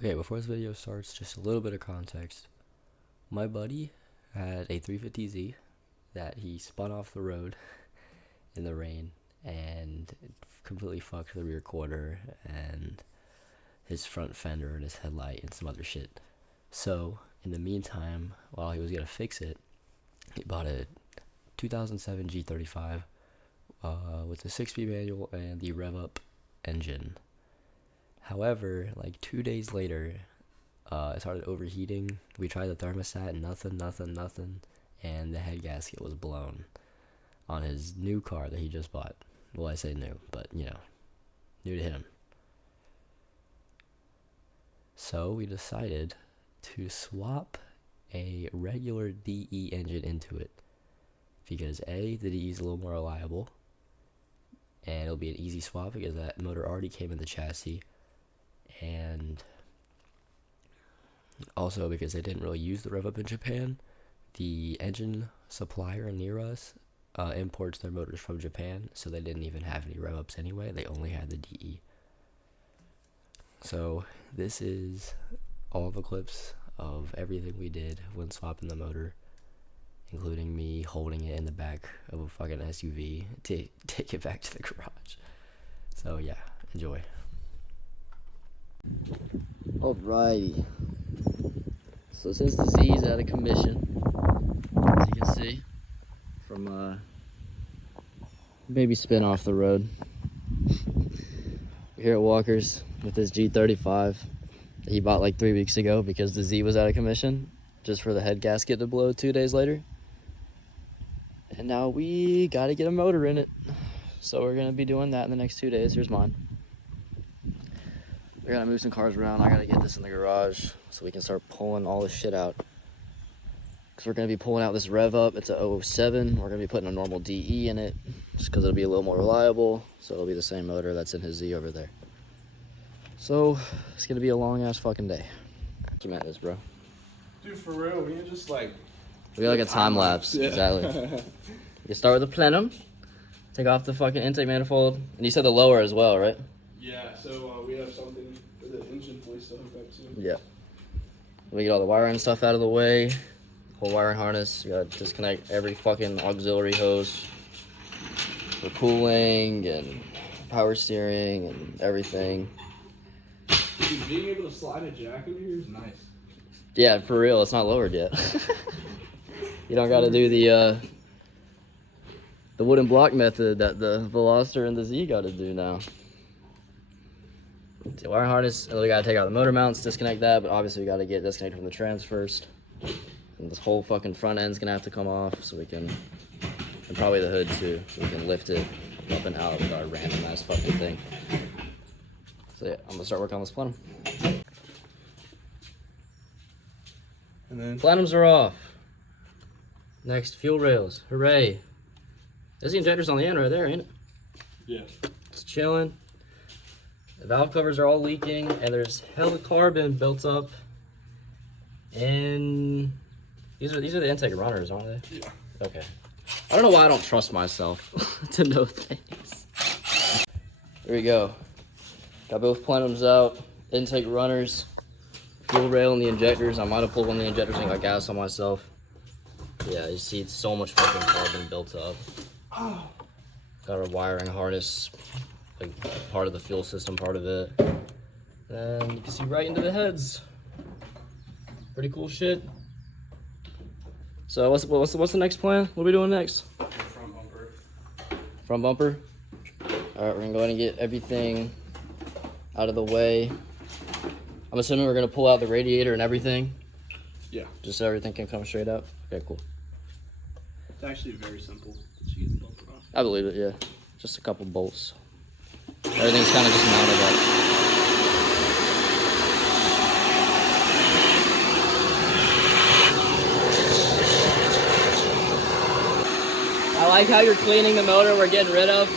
Okay, before this video starts, just a little bit of context. My buddy had a 350Z that he spun off the road in the rain and completely fucked the rear quarter and his front fender and his headlight and some other shit. So, in the meantime, while he was gonna fix it, he bought a 2007 G35 with a 6-speed manual and the rev up engine. However, like 2 days later, it started overheating. We tried the thermostat, nothing, and the head gasket was blown on his new car that he just bought. Well, I say new, but new to him. So we decided to swap a regular DE engine into it because A, the DE is a little more reliable, and it'll be an easy swap because that motor already came in the chassis. And also because they didn't really use the rev up in Japan, the engine supplier near us imports their motors from Japan, so they didn't even have any rev ups anyway. They only had the DE. So this is all the clips of everything we did when swapping the motor, including me holding it in the back of a fucking SUV to take it back to the garage. So yeah, enjoy. Alrighty. So since the Z is out of commission, as you can see from maybe spin off the road, we're here at Walker's with this G35 that he bought like 3 weeks ago because the Z was out of commission, just for the head gasket to blow 2 days later. And now we gotta get a motor in it, so we're gonna be doing that in the next 2 days. Here's mine. We're gonna move some cars around. I gotta get this in the garage so we can start pulling all this shit out. Because we're gonna be pulling out this rev up. It's a 007. We're gonna be putting a normal DE in it just because it'll be a little more reliable. So it'll be the same motor that's in his Z over there. So it's gonna be a long ass fucking day. You meant this, bro. Dude, for real, we can just like... We got like a time lapse. Yeah. Exactly. You start with the plenum. Take off the fucking intake manifold. And you said the lower as well, right? Yeah, so we have something for the engine hoist to hook up to. Yeah. We get all the wiring stuff out of the way. Whole wiring harness. You gotta disconnect every fucking auxiliary hose for cooling and power steering and everything. Dude, being able to slide a jack in here is nice. Yeah, for real, it's not lowered yet. You don't gotta do the wooden block method that the Veloster and the Z gotta do now. So wiring harness, and then we gotta take out the motor mounts, disconnect that, but obviously we gotta get disconnected from the trans first. And this whole fucking front end's gonna have to come off so we can, and probably the hood too, so we can lift it up and out with our random ass fucking thing. So yeah, I'm gonna start working on this plenum. And then... Plenums are off. Next, fuel rails, hooray. There's the injectors on the end right there, ain't it? Yeah. It's chilling. The valve covers are all leaking, and there's hella carbon built up. And these are the intake runners, aren't they? Yeah. Okay. I don't know why I don't trust myself to know things. Here we go. Got both plenums out, intake runners, fuel rail and the injectors. I might have pulled one of the injectors and got gas on myself. Yeah, you see it's so much fucking carbon built up. Got our wiring harness, like part of the fuel system, part of it. And you can see right into the heads. Pretty cool shit. So what's the next plan? What are we doing next? Front bumper. Front bumper. All right, we're gonna go ahead and get everything out of the way. I'm assuming we're gonna pull out the radiator and everything. Yeah. Just so everything can come straight up. Okay, cool. It's actually very simple to get the bumper off. I believe it, yeah. Just a couple bolts. Everything's kind of just mounted up. I like how you're cleaning the motor we're getting rid of.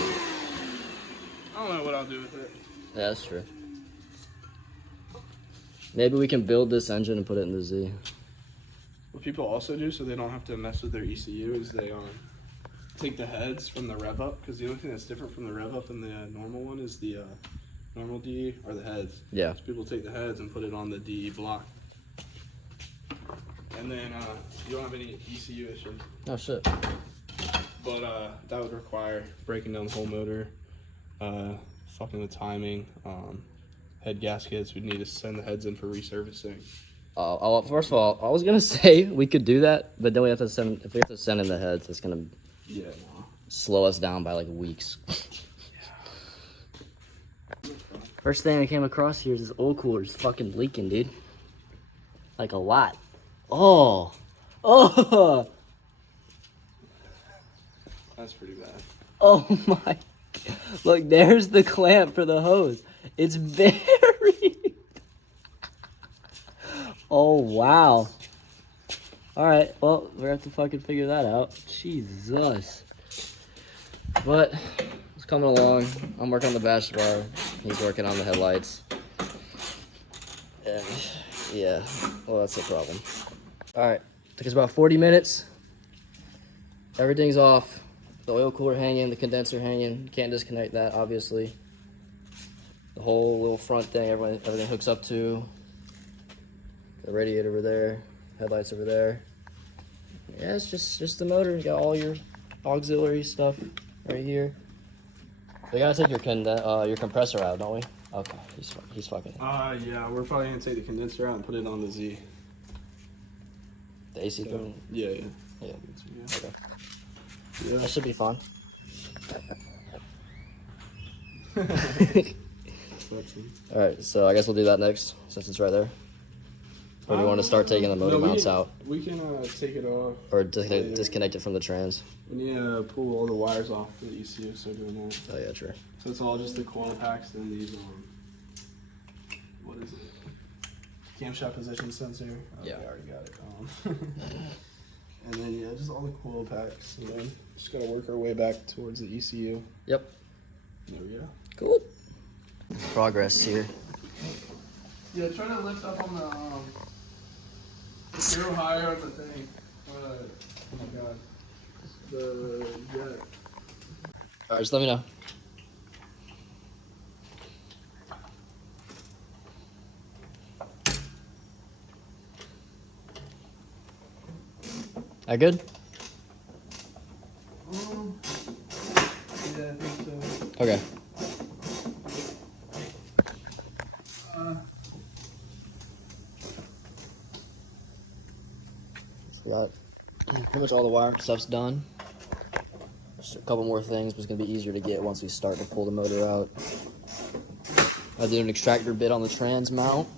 I don't know what I'll do with it. Yeah, that's true. Maybe we can build this engine and put it in the Z. What people also do so they don't have to mess with their ECU is they take the heads from the rev up, because the only thing that's different from the rev up and the normal one is the normal DE or the heads. Yeah. So people take the heads and put it on the DE block. And then you don't have any ECU issues. Oh shit. But that would require breaking down the whole motor, fucking with timing, head gaskets. We'd need to send the heads in for resurfacing. First of all, I was gonna say we could do that, but then we have to send. If we have to send in the heads, it's gonna slow us down by like weeks. First thing I came across here is this oil cooler is fucking leaking, dude. Like a lot. Oh. That's pretty bad. Oh my. Look, there's the clamp for the hose. It's buried. Oh, wow. All right, well, we're going to have to fucking figure that out. Jesus. But it's coming along. I'm working on the bash bar. He's working on the headlights. And yeah, well, that's the problem. All right, took us about 40 minutes. Everything's off. The oil cooler hanging, the condenser hanging. Can't disconnect that, obviously. The whole little front thing, everything hooks up to. The radiator over there, headlights over there. Yeah, it's just the motor. You got all your auxiliary stuff right here. We gotta take your compressor out, don't we? Okay, he's fucking. Yeah, we're probably gonna take the condenser out and put it on the Z. The AC thing. Yeah. Yeah. Okay. Yeah. That should be fun. All right, so I guess we'll do that next since it's right there. Or do you want to start taking the motor mounts out? We can take it off. Or disconnect it from the trans? We need to pull all the wires off for the ECU, so doing that. Oh yeah, true. So it's all just the coil packs and these, what is it? Camshaft position sensor. Oh, Yeah. I already got it. And then, yeah, just all the coil packs. And then just gotta work our way back towards the ECU. Yep. There we go. Cool. Progress here. Yeah, try to lift up on the zero higher on the thing. Oh my god. The jet. All right, just let me know. That good? Yeah, I think so. Okay. So that pretty much all the wire stuff's done. Just a couple more things, but it's gonna be easier to get once we start to pull the motor out. I did an extractor bit on the trans mount,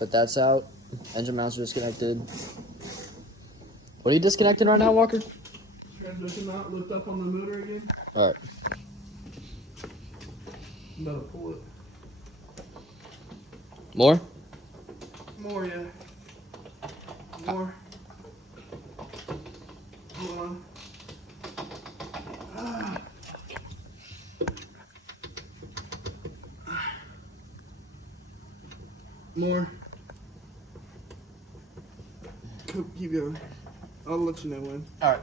but that's out. Engine mounts are disconnected. What are you disconnecting right now, Walker? Transmission mount, lift up on the motor again. All right. I'm about to pull it. More? More, yeah. More. Hold on. More. Keep going. I'll let you know when. All right.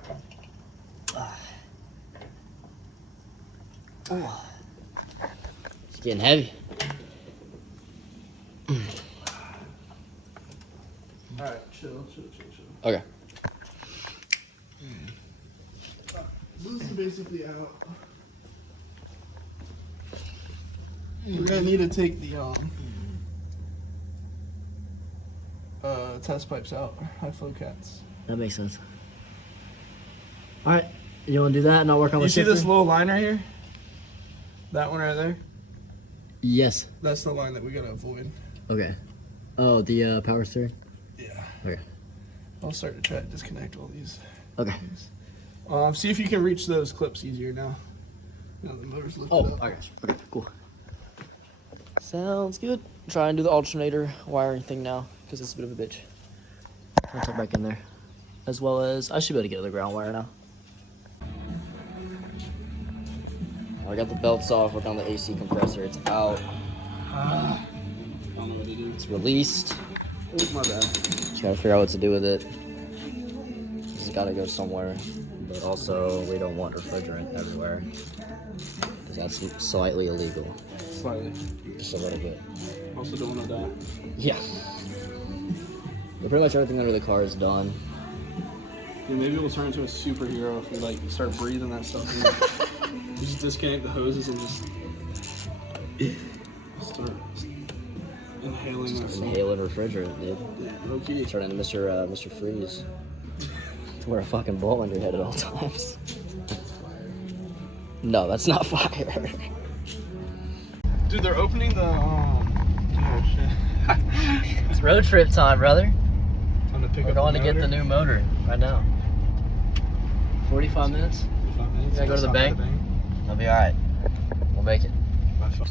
Oh. It's getting heavy. Alright, chill. Okay. This is basically out. We're gonna need to take the test pipes out, high flow cats. That makes sense. All right. You want to do that and I'll work on the You see shifter? this little line right here? That one right there? Yes. That's the line that we gotta avoid. Okay. Oh, the power steering? Yeah. Okay. I'll start to try to disconnect all these. Okay. See if you can reach those clips easier now. Now the motor's lifted up. I got you. Okay, cool. Sounds good. Try and do the alternator wiring thing now because it's a bit of a bitch. I'll tuck back in there. As well as, I should be able to get to the ground wire now. I got the belts off, work on the AC compressor. It's out. I don't know what to do. It's released. Oh, my bad. Just gotta figure out what to do with it. It's gotta go somewhere. But also, we don't want refrigerant everywhere. Because that's slightly illegal. Slightly. Just a little bit. Also don't want to die. Yeah. Pretty much everything under the car is done. Dude, maybe we'll turn into a superhero if we like start breathing that stuff. And just disconnect the hoses and just start inhaling that stuff. Inhaling refrigerant, dude. Yeah, low key. Turn into Mr. Freeze. To wear a fucking ball on your head at all times. No, that's not fire. Dude, they're opening the oh shit. It's road trip time, brother. Time to pick We're up going the to get the motor. new motor right now. 45 minutes? 45 minutes. You gotta go to the Stop bank? at That'll be alright. We'll make it. My phone.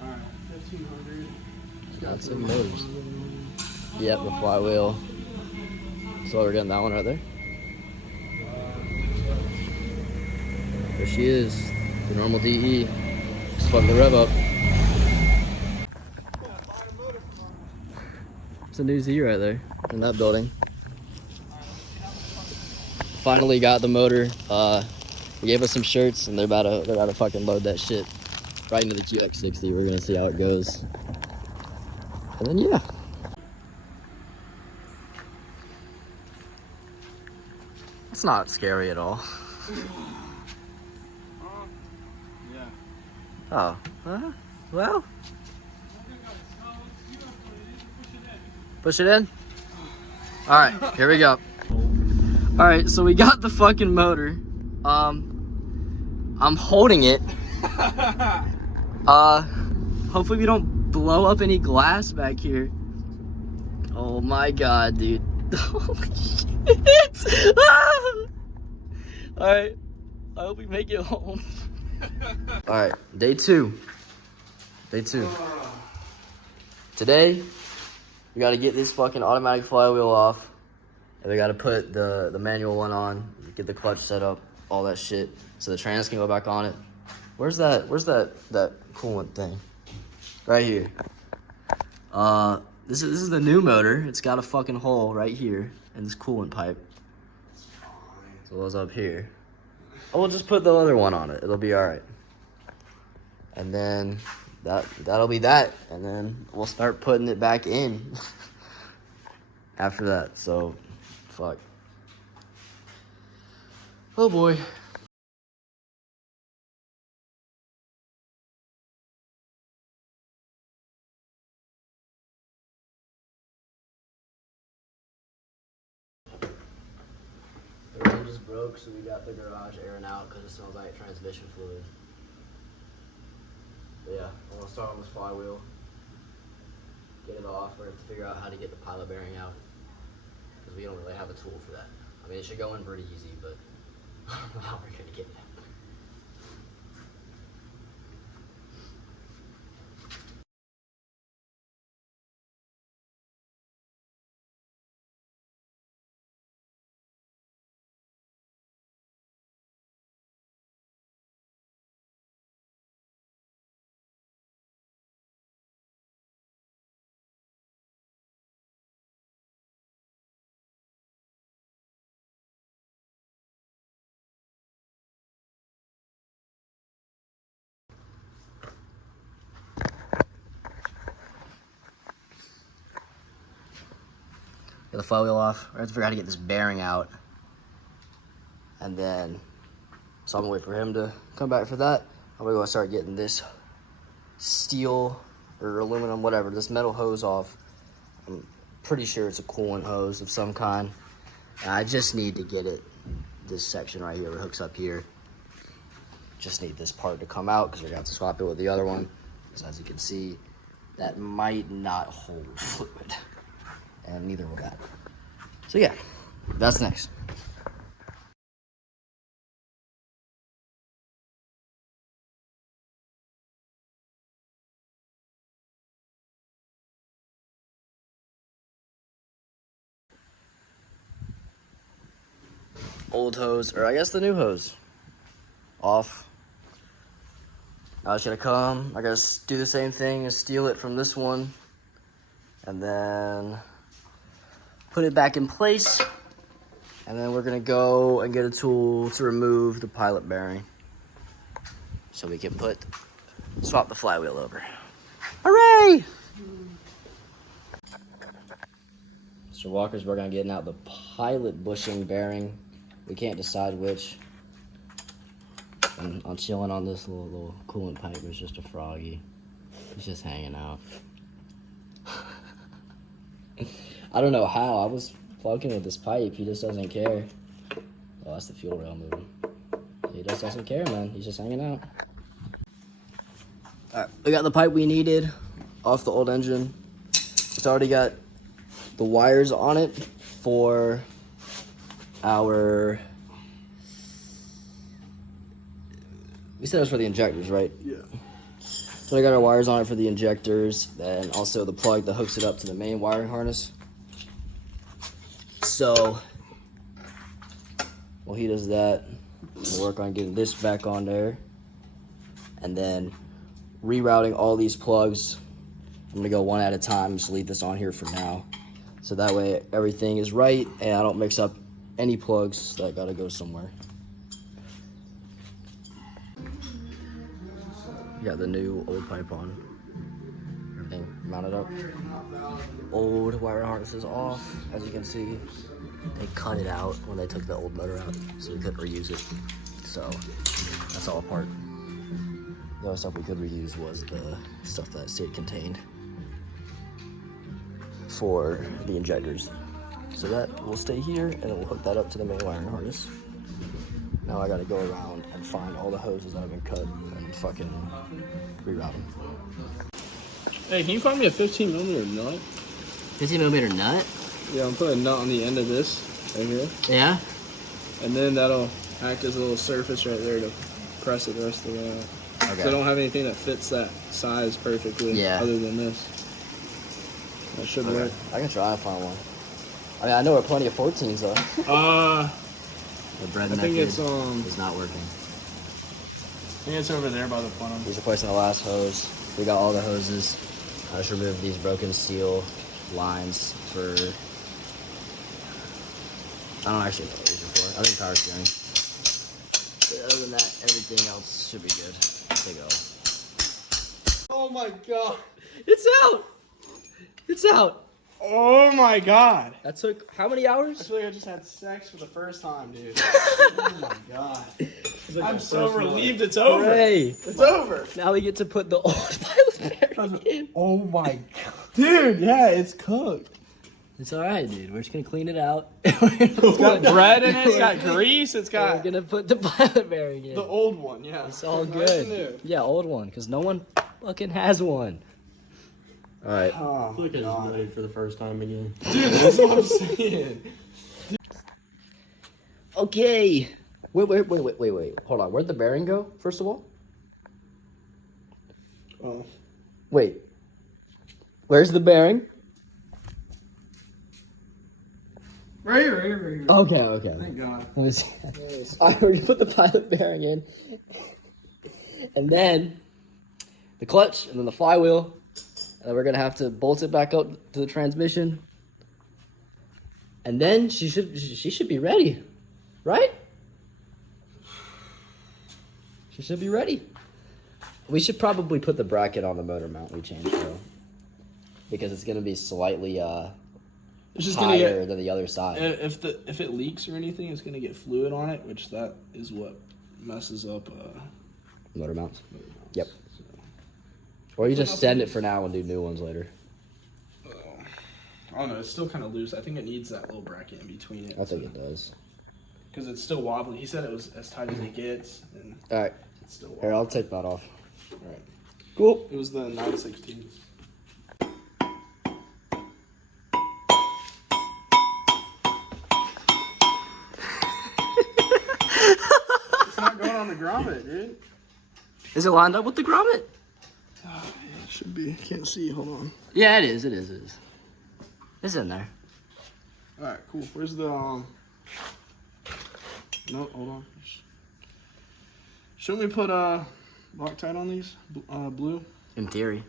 Alright, 1500. That's some motors. Yep, the flywheel. So we're getting that one right there. There she is. The normal DE. Just fucking the rev up. It's a new Z right there in that building. Finally got the motor. They gave us some shirts and they're about to fucking load that shit right into the GX60. We're gonna see how it goes. And then yeah. It's not scary at all. Yeah. Oh. Well. Push it in? Alright, here we go. Alright, so we got the fucking motor. I'm holding it. Hopefully we don't blow up any glass back here. Oh my god, dude. Holy shit. Alright, I hope we make it home. Alright, day two. Today, we gotta get this fucking automatic flywheel off. And we gotta put the manual one on, get the clutch set up, all that shit. So the trans can go back on it. Where's that coolant thing? Right here. This is the new motor. It's got a fucking hole right here in this coolant pipe. So it was up here. Oh, we'll just put the other one on it. It'll be alright. And then that'll be that. And then we'll start putting it back in after that. So, fuck. Oh boy. The range just broke, so we got the garage airing out because it smells like transmission fluid. But yeah, I'm gonna start on this flywheel, get it off. We're gonna have to figure out how to get the pilot bearing out because we don't really have a tool for that. I mean, it should go in pretty easy, but I don't know how we're gonna get it. Get the flywheel off. We're gonna have to figure out how to get this bearing out. And then, so I'm gonna wait for him to come back for that. I'm gonna go start getting this steel or aluminum, whatever, this metal hose off. I'm pretty sure it's a coolant hose of some kind. And I just need to get it, this section right here, where it hooks up here. Just need this part to come out because we're gonna have to swap it with the other one. Because as you can see, that might not hold fluid. And neither will that. So yeah, that's next. Old hose, or I guess the new hose, off. Now it's gonna come, I gotta do the same thing and steal it from this one. And then put it back in place. And then we're gonna go and get a tool to remove the pilot bearing, so we can swap the flywheel over. Hooray! Mr. Walker's working on getting out the pilot bushing bearing. We can't decide which. And I'm chilling on this little coolant pipe. It's just a froggy. He's just hanging out. I don't know how. I was fucking with this pipe. He just doesn't care. Oh, that's the fuel rail moving. He just doesn't care, man. He's just hanging out. Alright, we got the pipe we needed off the old engine. It's already got the wires on it for our... We said it was for the injectors, right? Yeah. So I got our wires on it for the injectors, and also the plug that hooks it up to the main wiring harness. So, while he does that, we'll work on getting this back on there, and then rerouting all these plugs. I'm gonna go one at a time, just leave this on here for now. So that way everything is right, and I don't mix up any plugs that gotta go somewhere. Got the new old pipe on. Everything mounted up. Old wire harnesses off. As you can see, they cut it out when they took the old motor out, so we couldn't reuse it. So that's all apart. The other stuff we could reuse was the stuff that it contained for the injectors. So that will stay here, and then we'll hook that up to the main wiring harness. Now I gotta go around and find all the hoses that have been cut and fucking reroute them. Hey, can you find me a 15mm nut? 15mm nut? Yeah, I'm putting a nut on the end of this right here. Yeah? And then that'll act as a little surface right there to press it the rest of the way out. Okay. So I don't have anything that fits that size perfectly other than this. That should work. I can try to find one. I mean, I know where plenty of 14s are. The bread I think it's is not working. I think it's over there by the funnel. He's replacing the last hose. We got all the hoses. I just removed these broken steel lines for... I don't actually know what these are for. I think power steering. But other than that, everything else should be good. They go. Oh my god. It's out! It's out! Oh my god. That took how many hours? I feel like I just had sex for the first time, dude. Oh my god. Like I'm so relieved it's over. Hooray. It's over. Now we get to put the old pilot bearing in. Oh my god. Dude, yeah, it's cooked. It's alright, dude. We're just gonna clean it out. It's got bread in it, it's got grease, it's got... We're gonna put the pilot bearing in. The old one, yeah. It's all Nice and new. good. Yeah, old one, because no one fucking has one. Alright. Oh, I feel like I just made for the first time again. dude, that's what I'm saying. Okay. Wait. Hold on. Where'd the bearing go, first of all? Oh. Wait. Where's the bearing? Right here. Okay. Thank God. Let me see. Alright, we're gonna put the pilot bearing in. And then the clutch, and then the flywheel. And then we're gonna have to bolt it back up to the transmission. And then she should be ready. Right? She should be ready. We should probably put the bracket on the motor mount we changed though. Because it's gonna be slightly It's just higher gonna get, than the other side. if it leaks or anything, it's gonna get fluid on it, which that is what messes up Motor mounts. motor mounts. Yep. So, Or you just send it for now and do new ones later. I don't know. It's still kind of loose. I think it needs that little bracket in between it. I think it does. Because it's still wobbly. He said it was as tight as it gets, and Alright. it's still wobbly. Here, I'll take that off. All right. Cool. It was the 916. It's not going on the grommet, dude. Is it lined up with the grommet? Oh, yeah, it should be. Can't see. Hold on. Yeah, it is. It's in there. All right, cool. Where's the No, hold on. Shouldn't we put Loctite on these? Blue. In theory.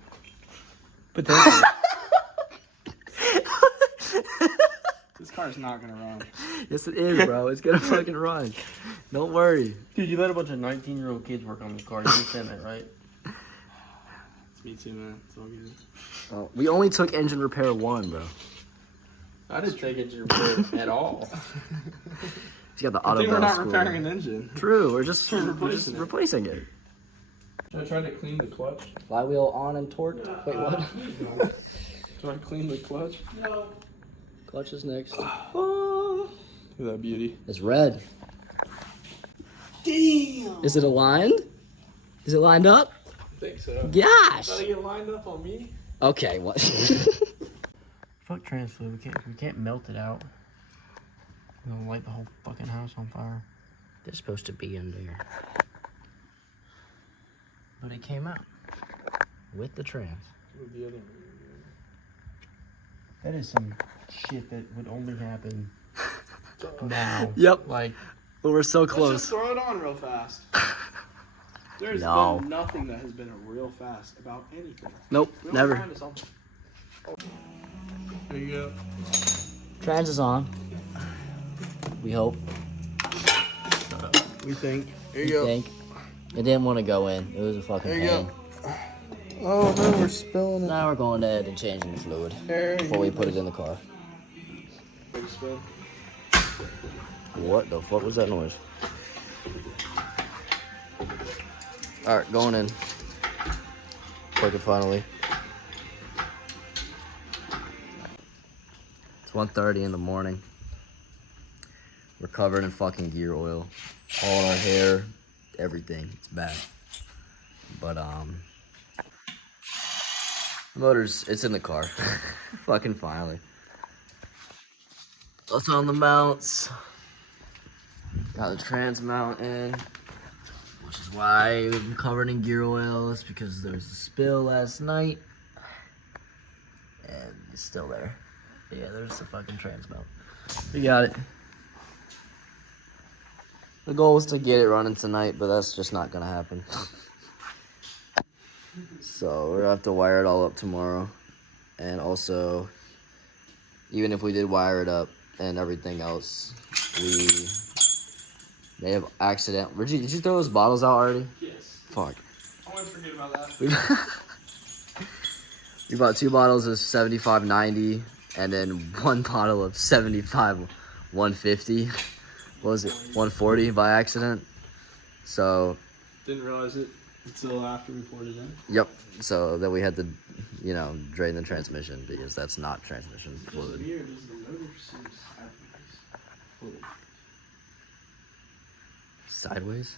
This car car's not gonna run. Yes, it is, bro. It's gonna fucking run. Don't worry. Dude, you let a bunch of 19-year-old kids work on the car. You understand that, right? It's me too, man. It's all good. Oh, we only took engine repair 1, bro. I didn't take it to repair at all. He's got the I auto think we're bell not school. repairing an engine. True, we're just Replacing it. replacing it. Should I try to clean the clutch? Flywheel on and torque. Wait, what? Should I clean the clutch? No. Clutch is next. Oh, look at that beauty. It's red. Damn. Is it aligned? Is it lined up? I think so. Gosh. Gotta get lined up on me. Okay, what? Fuck trans fluid. We can't melt it out. We're gonna light the whole fucking house on fire. They're supposed to be in there. But it came out. With the trans. That is some shit that would only happen now. Yep. Like, Well, we're so Let's close. just throw it on real fast. There's No. been nothing that has been a real fast about anything. Nope, We don't never. find something. There you go. Trans is on. We hope. We think. There We you go. think. It didn't want to go in. It was a fucking There you pain. go. Oh no, we're spilling it. Now we're going ahead and changing the fluid There before we you put it in the car. Big spin. What the fuck was that noise? Alright, going in. Plug it finally. It's 1:30 in the morning. We're covered in fucking gear oil. All in our hair, everything. It's bad. But the motor's, it's in the car. Fucking finally. That's on the mounts. Got the trans mount in, which is why I'm covered in gear oil. It's because there was a spill last night, and it's still there. But yeah, there's the fucking trans mount. We got it. The goal was to get it running tonight, but that's just not gonna happen. So we're gonna have to wire it all up tomorrow, and also, even if we did wire it up and everything else, we may have accident. Reggie, did you throw those bottles out already? Yes. Fuck. I always forget about that. We bought 2 bottles of 75-90 and then 1 bottle of 75-150. What was it? 140 by accident. So, Didn't realize it until after we poured it in. yep. So then we had to, drain the transmission because that's not transmission Just fluid. weird, is the motor seems sideways. Sideways?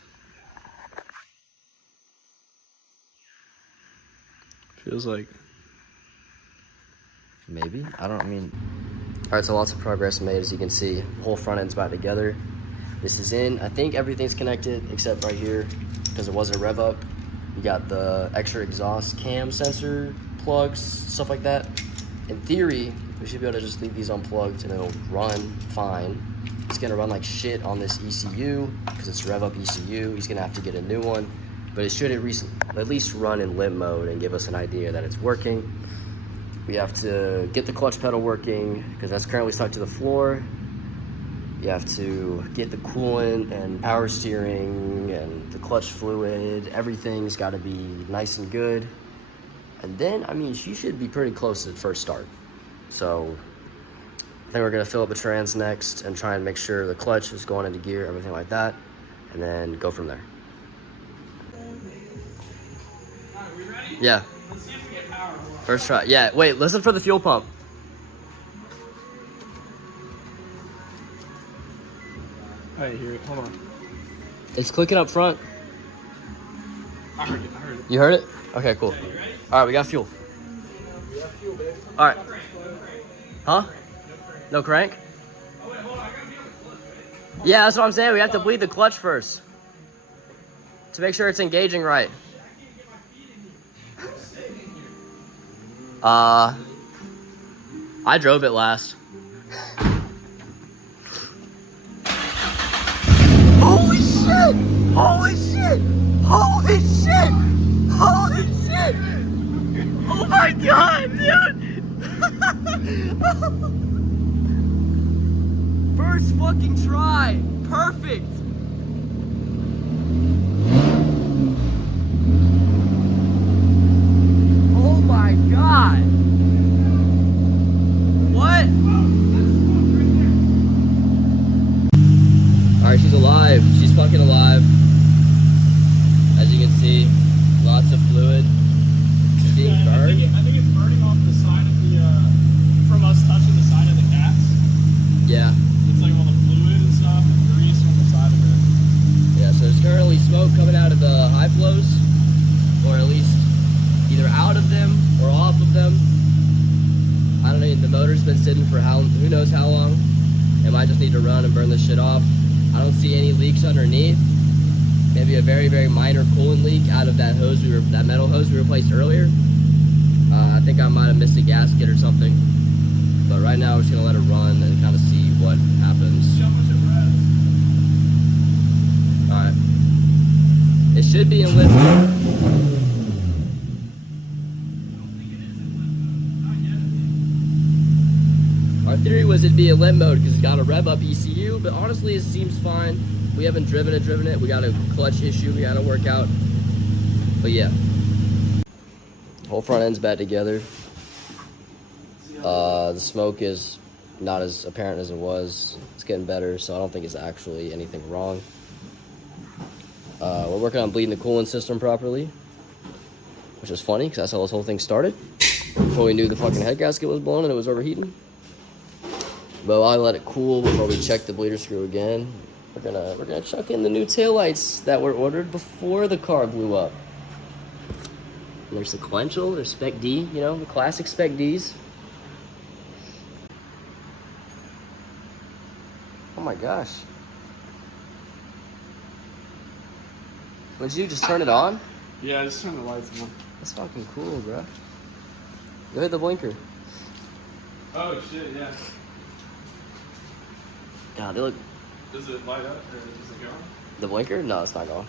Feels like. Maybe. Alright, so lots of progress made, as you can see. Whole front end's back together. This is in. I think everything's connected except right here because it wasn't rev up. You got the extra exhaust cam sensor plugs, stuff like that. In theory, we should be able to just leave these unplugged and it'll run fine. It's gonna run like shit on this ECU because it's rev up ECU. He's gonna have to get a new one, but it should at least run in limp mode and give us an idea that it's working. We have to get the clutch pedal working because that's currently stuck to the floor. You have to get the coolant and power steering and the clutch fluid. Everything's got to be nice and good. And then, she should be pretty close to the first start. So I think we're going to fill up the trans next and try and make sure the clutch is going into gear, everything like that, and then go from there. Alright, we ready? Yeah, Let's see if we get power. first try. Yeah, wait, listen for the fuel pump. I hear it. Hold on. It's clicking up front. I heard it. You heard it? Okay, cool. You ready? All right, we got fuel. We have fuel, babe. All right. No crank. Huh? No crank? Oh, wait, hold on. I gotta be on the clutch, right? Yeah, that's what I'm saying. We have to bleed the clutch first to make sure it's engaging right. I drove it last. Holy shit! Holy shit! Holy shit! Holy shit! Oh my god, dude! First fucking try. Perfect. Oh my god. What? Alright, she's alive. She's fucking alive. As you can see, lots of fluid. She's being burned. I think it's burning off the side of the, from us touching the side of the gas. Yeah. It's like all the fluid and stuff and grease from the side of it. Yeah, so there's currently smoke coming out of the high flows, or at least either out of them or off of them. I don't know, the motor's been sitting for who knows how long. It might just need to run and burn this shit off. I don't see any leaks underneath. Maybe a very, very minor coolant leak out of that hose that metal hose we replaced earlier. I think I might have missed a gasket or something. But right now we're just gonna let it run and kind of see what happens. Alright. It should be in limp mode. Our theory was it'd be in limp mode because it's got a rev up ECU, but honestly it seems fine. We haven't driven it. We got a clutch issue we gotta work out. But yeah. Whole front end's back together. The smoke is not as apparent as it was. It's getting better, so I don't think it's actually anything wrong. We're working on bleeding the coolant system properly, which is funny because that's how this whole thing started. Before we knew the fucking head gasket was blown and it was overheating. But I let it cool before we check the bleeder screw again. We're gonna chuck in the new taillights that were ordered before the car blew up. And there's sequential, there's Spec D, you know, the classic Spec Ds. Oh my gosh. What'd you do, just turn it on? Yeah, just turn the lights on. That's fucking cool, bro. Go hit the blinker. Oh shit, yeah. God, they look... Does it light up or does it go on? The blinker? No, it's not going.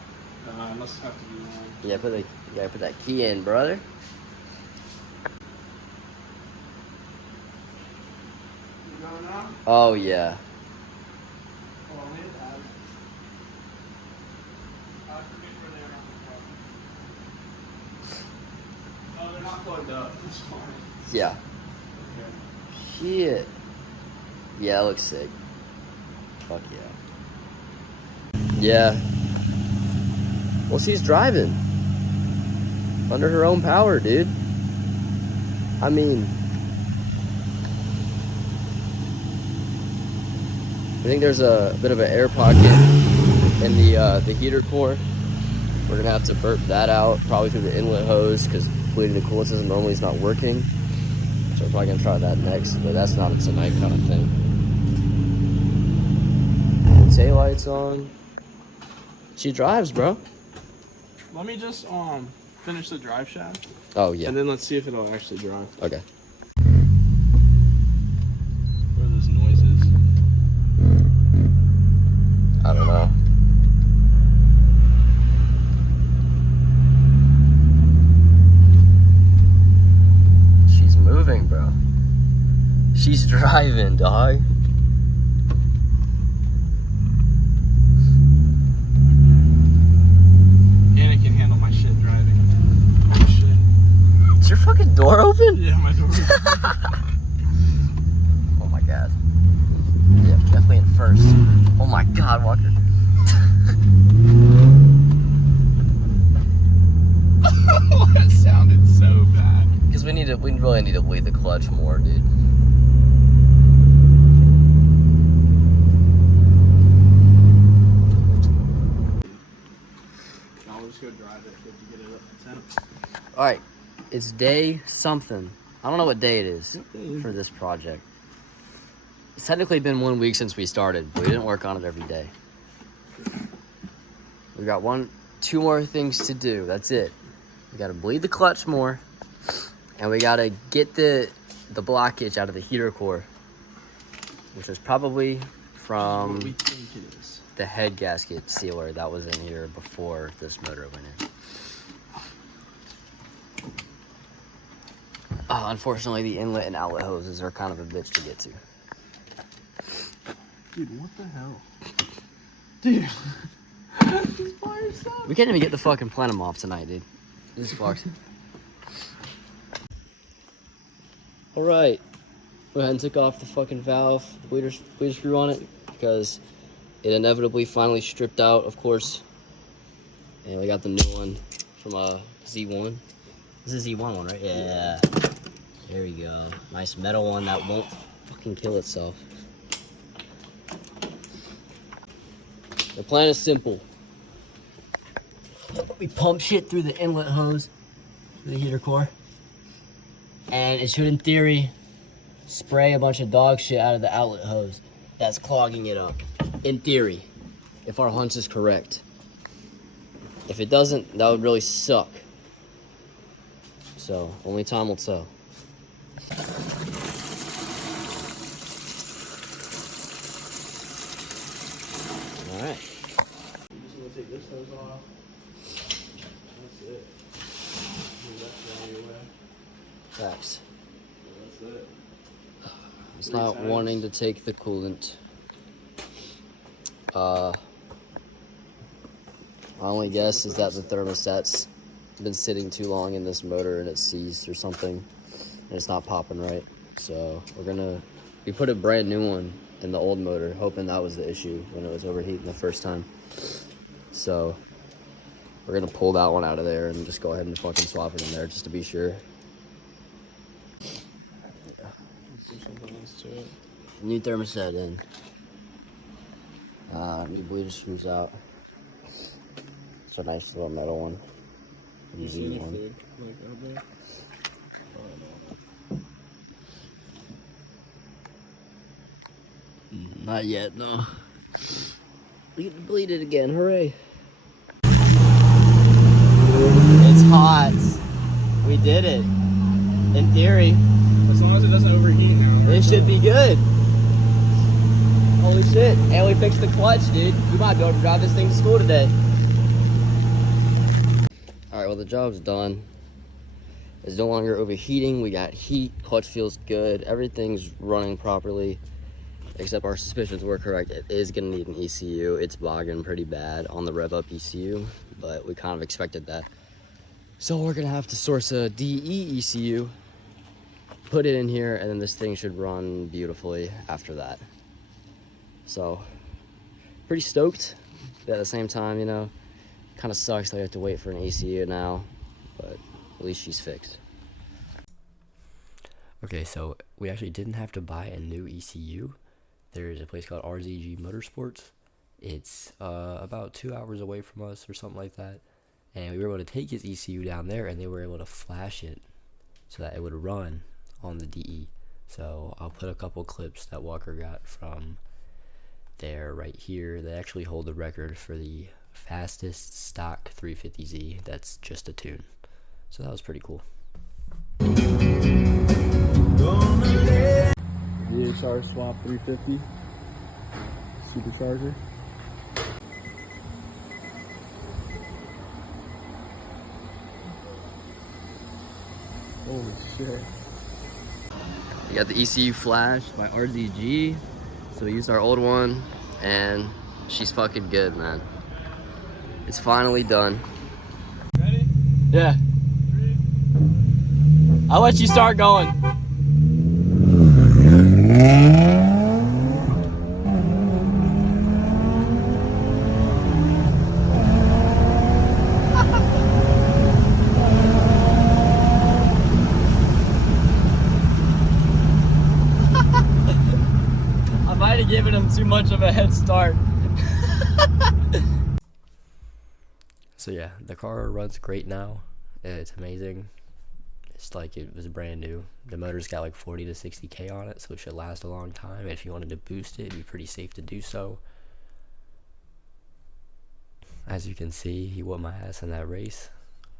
It must have to be on. Yeah, you gotta put that key in, brother. You going now? Oh, yeah. Oh, I'll need it. I forget where they are on the car. Oh, they're not plugged up. That's fine. Yeah. Okay. Shit. Yeah, it looks sick. Fuck yeah. Yeah. Well, she's driving. Under her own power, dude. I mean... I think there's a bit of an air pocket in the heater core. We're gonna have to burp that out, probably through the inlet hose, because bleeding the coolant system normally is not working. So we're probably gonna try that next, but that's not a tonight kind of thing. Taillights on. She drives, bro. Let me just finish the drive shaft. Oh yeah. And then let's see if it'll actually drive. Okay. What are those noises? I don't know. She's moving, bro. She's driving, dog. And it can handle my shit driving. Oh shit. Is your fucking door open? Yeah, my door's Oh my god. Yeah, definitely in first. Oh my god, Walker. That sounded so bad. Because we really need to bleed the clutch more, dude. I'll just go drive it to get it up to temp. Alright, it's day something. I don't know what day it is for this project. It's technically been 1 week since we started, but we didn't work on it every day. We got two more things to do. That's it. We gotta bleed the clutch more, and we gotta get the blockage out of the heater core, which is probably What from we think it is. the head gasket sealer that was in here before this motor went in. Unfortunately, the inlet and outlet hoses are kind of a bitch to get to. Dude, what the hell? Dude. We can't even get the fucking plenum off tonight, dude. This fucks. Alright. Go ahead and took off the fucking valve, the bleeder screw on it, because it inevitably finally stripped out, of course. And we got the new one from Z1. This is Z1 one, right? Yeah. There we go. Nice metal one that won't fucking kill itself. The plan is simple. We pump shit through the inlet hose, through the heater core, and it should, in theory, spray a bunch of dog shit out of the outlet hose that's clogging it up. In theory, if our hunch is correct. If it doesn't, that would really suck. So, only time will tell. Alright. I'm just gonna take this hose off. That's it. That's the only way. Facts. That's it. It's 3 not times. wanting to take the coolant. My only guess is that the thermostat's been sitting too long in this motor and it seized or something, and it's not popping right. So we put a brand new one in the old motor, hoping that was the issue when it was overheating the first time. So we're gonna pull that one out of there and just go ahead and fucking swap it in there just to be sure. Let's do something else to it. New thermostat in. New bleeder screws out. It's a nice little metal one. You see any Z1. fluid like out there? Not yet, no. We get to bleed it again, hooray. It's hot. We did it. In theory, As long as it doesn't overheat now. it should be good. Holy shit. And we fixed the clutch, dude. We might be able to drive this thing to school today. Alright, well the job's done. It's no longer overheating. We got heat. Clutch feels good. Everything's running properly. Except our suspicions were correct. It is going to need an ECU. It's bogging pretty bad on the rev up ECU, but we kind of expected that. So we're going to have to source a DE ECU, put it in here, and then this thing should run beautifully after that. So pretty stoked, but at the same time, you know, kind of sucks that we have to wait for an ECU now, but at least she's fixed. Okay, so we actually didn't have to buy a new ECU. There's a place called RZG Motorsports. It's about 2 hours away from us or something like that. And we were able to take his ECU down there and they were able to flash it so that it would run on the DE. So I'll put a couple clips that Walker got from there right here. They actually hold the record for the fastest stock 350Z that's just a tune. So that was pretty cool. DHR swap 350 supercharger. Holy shit. We got the ECU flashed by RZG. So we used our old one and she's fucking good, man. It's finally done. Ready? Yeah. 3. I'll let you start going. I might have given him too much of a head start. So yeah, the car runs great now. It's amazing. It's like it was brand new. The motor's got like 40 to 60K on it, so it should last a long time. And if you wanted to boost it, it'd be pretty safe to do so. As you can see, he whooped my ass in that race.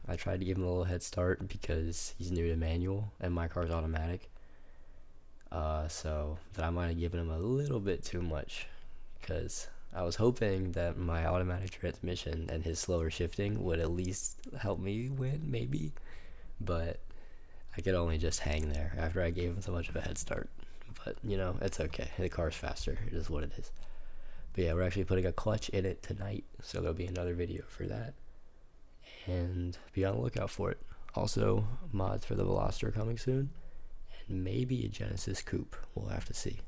I tried to give him a little head start because he's new to manual and my car's automatic. But I might have given him a little bit too much because I was hoping that my automatic transmission and his slower shifting would at least help me win, maybe. But I could only just hang there after I gave him so much of a head start. but you know, it's okay. The car's faster. It is what it is. But yeah, we're actually putting a clutch in it tonight, so there'll be another video for that. And be on the lookout for it. Also, mods for the Veloster coming soon, and maybe a Genesis Coupe. We'll have to see.